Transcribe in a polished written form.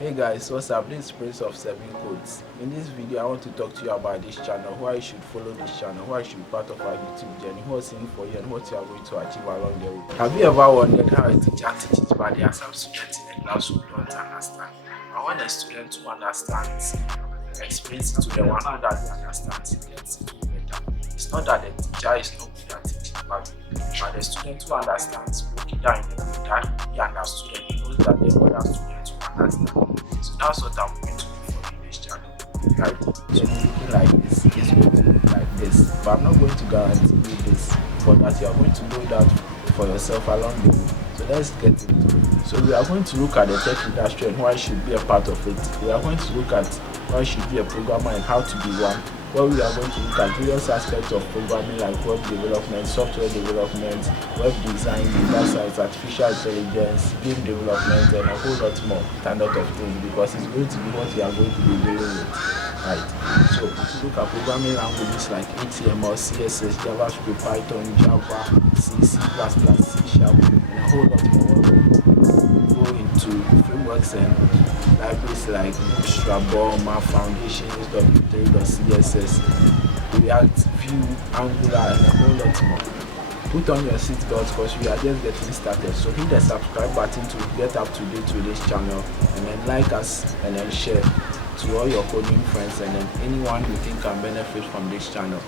Hey guys, what's up? This is Prince of 7 Codes. In this video, I want to talk to you about this channel, why you should follow this channel, why you should be part of our YouTube journey, what's in for you and what you are going to achieve along the way. Have you ever wondered how a teacher teaches, but there are some students in the class who don't understand? And when a student who understands explains it to the one who doesn't understand, it gets it better. It's not that the teacher is not good at teaching, but the student who understands broke it down in a way that he understood and he knows that the other students will understand. So that's what I'm going to do for you in this channel. Right? So looking like this, it's going to look like this. But I'm not going to guarantee you this. For that, you are going to know that for yourself along the way. So let's get into it. So we are going to look at the tech industry and why you should be a part of it. We are going to look at why you should be a programmer and how to be one. Where we are going to look at various aspects of programming like web development, software development, web design, data science, artificial intelligence, game development, and a whole lot more standard of things, because it's going to be what you are going to be dealing with. Right. So to look at programming languages like HTML, CSS, JavaScript, Python, Java, C, C++, C#, and a whole lot more. Go into frameworks and libraries like bootstrap, bulma, foundations, w3.css, react, vue, angular, and a whole lot more. Put on your seatbelt because we are just getting started. So hit the subscribe button to get up to date with this channel, and then like us and then share to all your coding friends and then anyone you think can benefit from this channel.